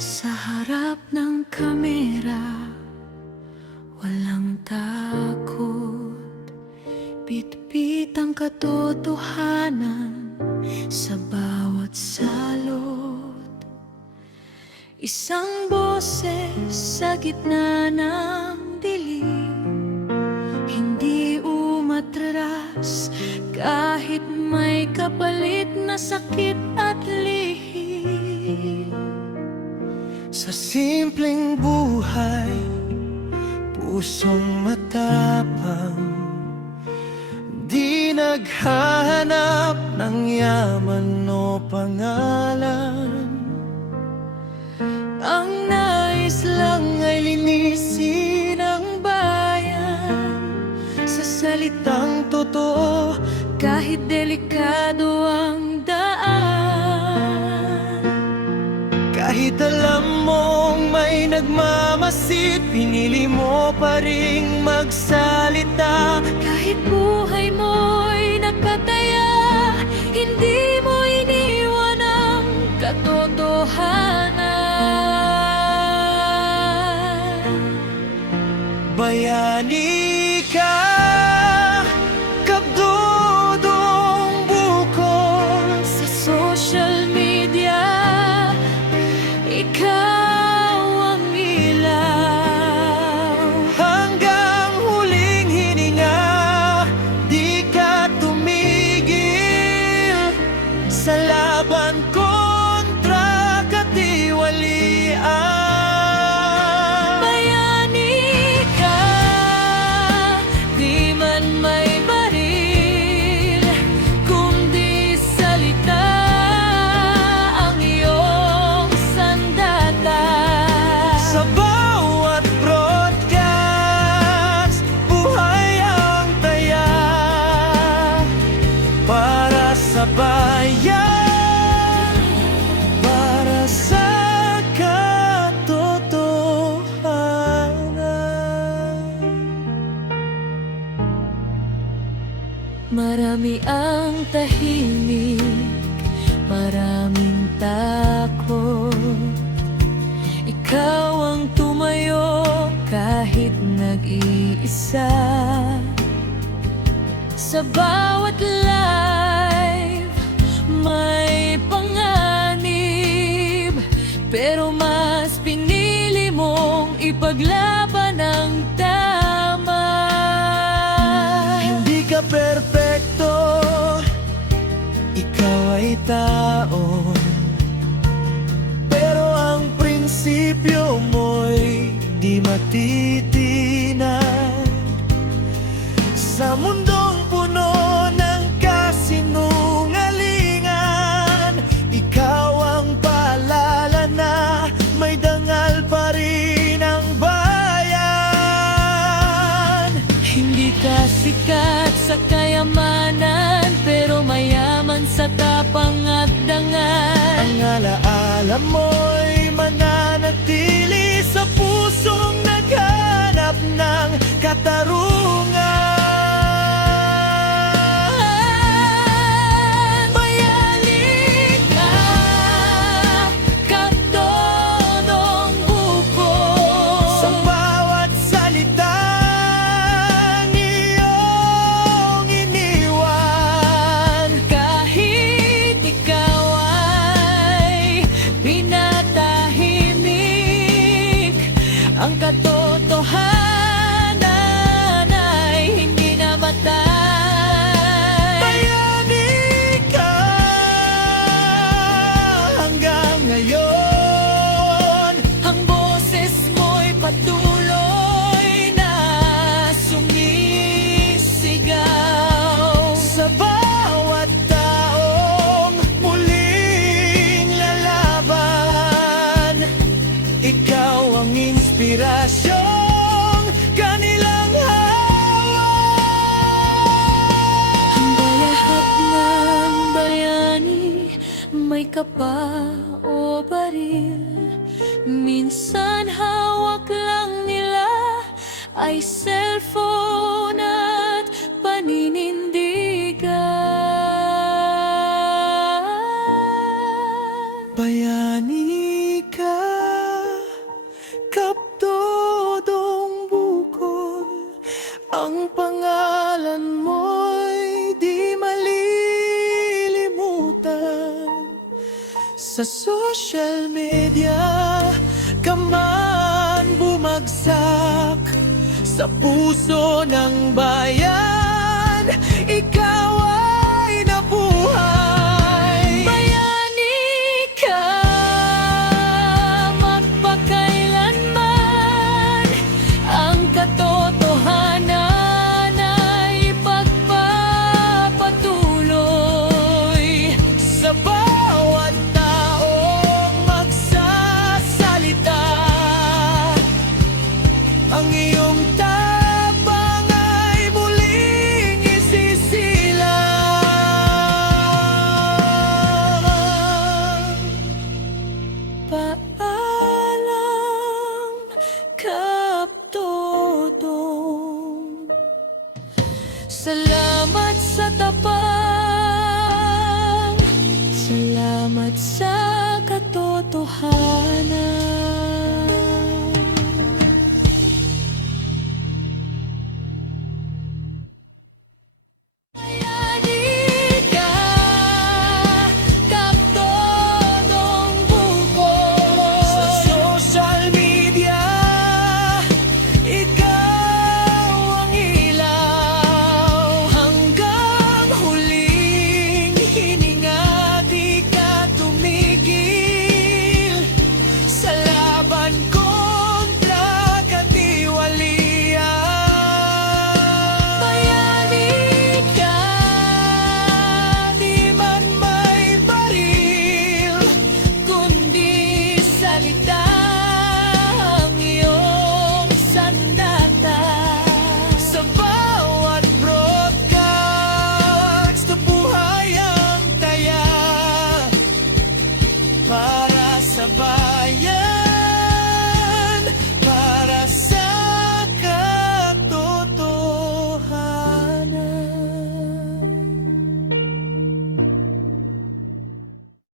Sa harap ng kamera, walang takot. Bitbit ang katotohanan sa bawat salot. Isang boses sa gitna ng dilim, hindi umatras kahit may kapalit na sakit at lihim. Sa simpleng buhay, pusong matapang, di naghahanap ng yaman o pangalan. Ang nais lang ay linisin ang bayan sa salitang totoo, kahit delikado ang daan. Kahit alam mong may nagmamasid, pinili mo pa ring magsalita. Kahit buhay mo'y nakataya, hindi mo iniwan ang katotohanan. Bayani ka, kabdodong bukol. Sa social media, ikaw ang ilaw. Hanggang huling hininga, di ka tumigil sa laban kontra katiwalian. Bayani ka, di man may baril, kundi salita ang iyong sandata. Sa bawat broadcast, buhay ang taya para sa bayan, para sa katotohanan. Marami ang tahimik, maraming takot. Ikaw ang tumayo kahit nag-iisa. Sa bawat live, may panganib, pero mas pinili mong ipaglaban ang tama. Hindi ka perpekto, ikaw ay tao, pero ang prinsipyo mo'y di matitinag. Sa mundong puno ng kasinungalingan, ikaw ang paalala na may dangal pa rin ang bayan. Hindi ka sikat sa kayamanan, pero mayaman sa tapang at dangal. Ang alaala mo'y mananatili sa pusong naghanap ng katarungan. Bayani ka, katodong bukol. Sa bawat salitang iyong iniwan, Kahit ikaw ay pinatahimik, ang katotohanan ay hindi namatay. bayani ka hanggang ngayon. Ang boses mo'y patuloy na sumisigaw. Sa bawat taong muling lalaban, ikaw ang inspirasyong kanilang hawak. Ang lahat ng bayani, may kapa o baril, minsan hawak lang nila ay cellphone at paninindigan. Bayani ka. Sa social media ka man bumagsak, sa puso ng bayan ikaw ay nabuhay. Bayani ka magpakailanman, ang katotohanan ay pagpapatuloy. Sa bawat taong magsasalita, ang iyong tapang ay muling isisilang. Paalam, Kaptotong. Salamat sa tapang, salamat sa katotohanan.